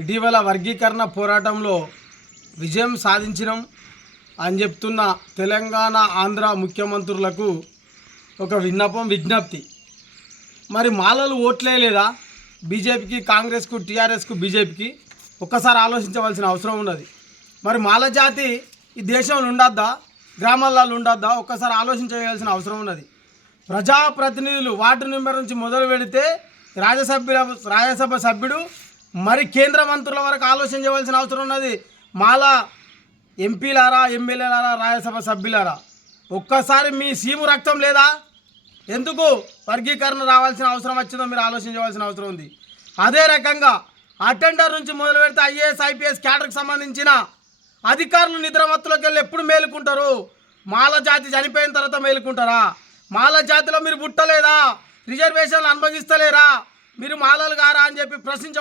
ఇటీవల వర్గీకరణ పోరాటంలో విజయం సాధించినాం అని చెప్తున్న తెలంగాణ ఆంధ్ర ముఖ్యమంత్రులకు ఒక విజ్ఞప్తి. మరి మాలలు ఓట్లేదా బీజేపీకి, కాంగ్రెస్కు, టీఆర్ఎస్కు, బీజేపీకి? ఒక్కసారి ఆలోచించవలసిన అవసరం ఉన్నది. మరి మాల జాతి ఈ దేశంలో ఉండద్దా, గ్రామాలలో ఉండద్దా? ఒక్కసారి ఆలోచించవలసిన అవసరం ఉన్నది. ప్రజాప్రతినిధులు వార్డు నెంబర్ నుంచి మొదలు పెడితే రాజ్యసభ సభ్యుడు మరి కేంద్ర మంత్రుల వరకు ఆలోచించవలసిన అవసరం ఉన్నది. మాల ఎంపీలారా, ఎమ్మెల్యేలారా, రాజ్యసభ సభ్యులారా, ఒక్కసారి మీ సీము రక్తం లేదా? ఎందుకు వర్గీకరణ రావాల్సిన అవసరం వచ్చిందో మీరు ఆలోచించవలసిన అవసరం ఉంది. అదే రకంగా అటెండర్ నుంచి మొదలు పెడితే ఐఏఎస్, ఐపీఎస్ క్యాడర్కి సంబంధించిన అధికారులు నిద్రమత్తులోకి వెళ్ళి ఎప్పుడు మేలుకుంటారు? మాల జాతి చనిపోయిన తర్వాత మేలుకుంటారా? మాల జాతిలో మీరు పుట్టలేదా? రిజర్వేషన్లు అనుభవిస్తలేరా? మీరు మాలలు గారా అని చెప్పి ప్రశ్నించ